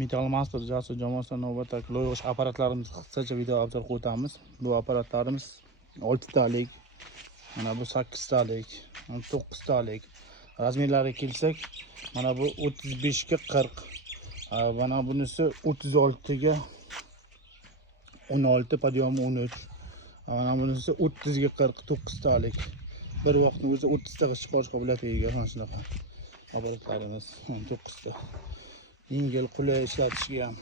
Metal Master Jasur jamoasidan navbatdagi loyiha apparatlarimizni qisqacha video obzor qo'yamiz. Bu apparatlarimiz 6 talik, mana bu 8 talik, 9 talik. Razmerlariga kelsak, mana bu 35 ga 40. Mana bunisi 36 ga 16, podyomi 13. Mana bunisi 30 ga 49 talik. Bir vaqtning o'zida 30 ta chiqarish qobiliyatiga ega mana shunaqa apparatlarimiz 9 ta. Yengil, qulay ishlatishga ham.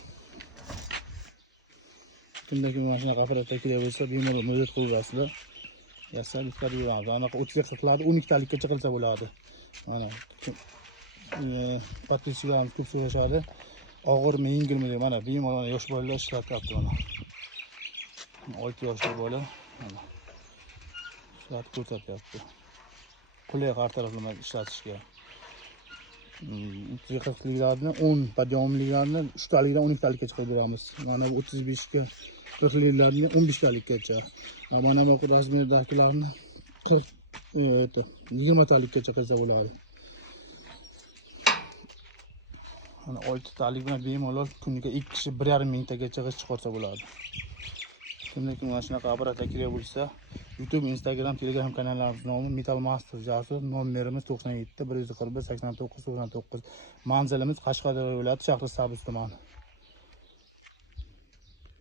Kimda-kim mana shunaqa apparatlar kerak bo'lsa, bemalol murojaat qilasizlar. Yasalib beramiz. Anaqa 30 ga 40 larni 12 talikkacha qilsa bo'ladi. Mana podpischilarimiz ko'p so'rashadi. Og'irmi, yengilmi deb. Mana bemalol yosh bolalar ishlatyapti mana. 6 yoshli bola mana ishlatib ko'rsatyapti. Qulay har taraflama ishlatishga. 30-40liklarni 10 podyomliklarni 3 talikdan 12 talikkacha qilib beramiz. Mana bu 35 ga 40liklarni 15 talikkacha. Mana bu razmerdagilarni 20 talikkacha qilsa bo'ladi. Mana 6 talik bilan bemalol kuniga 2 kishi 1,5 mingtagacha chiqarsa bo'ladi. Kimda-kim mana shunaqa apparatlar kerak bo'lsa, YouTube, Instagram, Telegram kanallarimiz nomi Metal Master Jasur, nomerimiz 97 141 89 99. Manzilimiz Qashqadaryo viloyati, shahri Sabzi tumani.